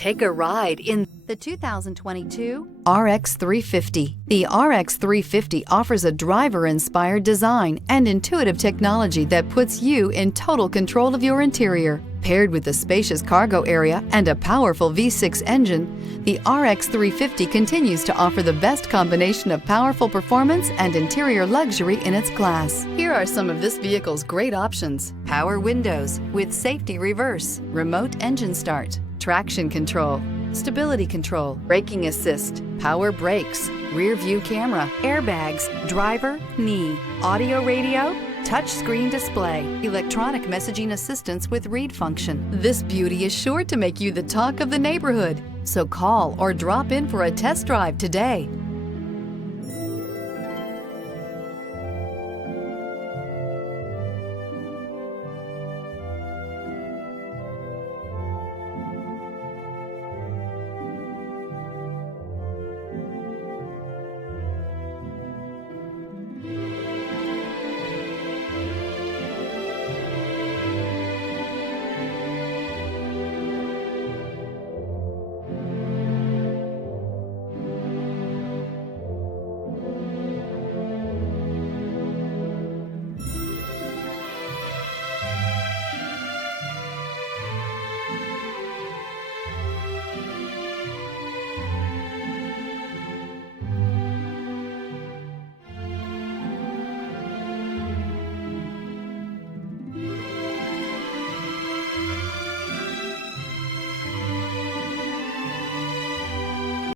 Take a ride in the 2022 RX 350. The RX 350 offers a driver-inspired design and intuitive technology that puts you in total control of your interior. Paired with a spacious cargo area and a powerful V6 engine, the RX 350 continues to offer the best combination of powerful performance and interior luxury in its class. Here are some of this vehicle's great options: power windows with safety reverse, remote engine start, traction control, stability control, braking assist, power brakes, rear view camera, airbags, driver, knee, audio radio, touchscreen display, electronic messaging assistance with read function. This beauty is sure to make you the talk of the neighborhood. So call or drop in for a test drive today.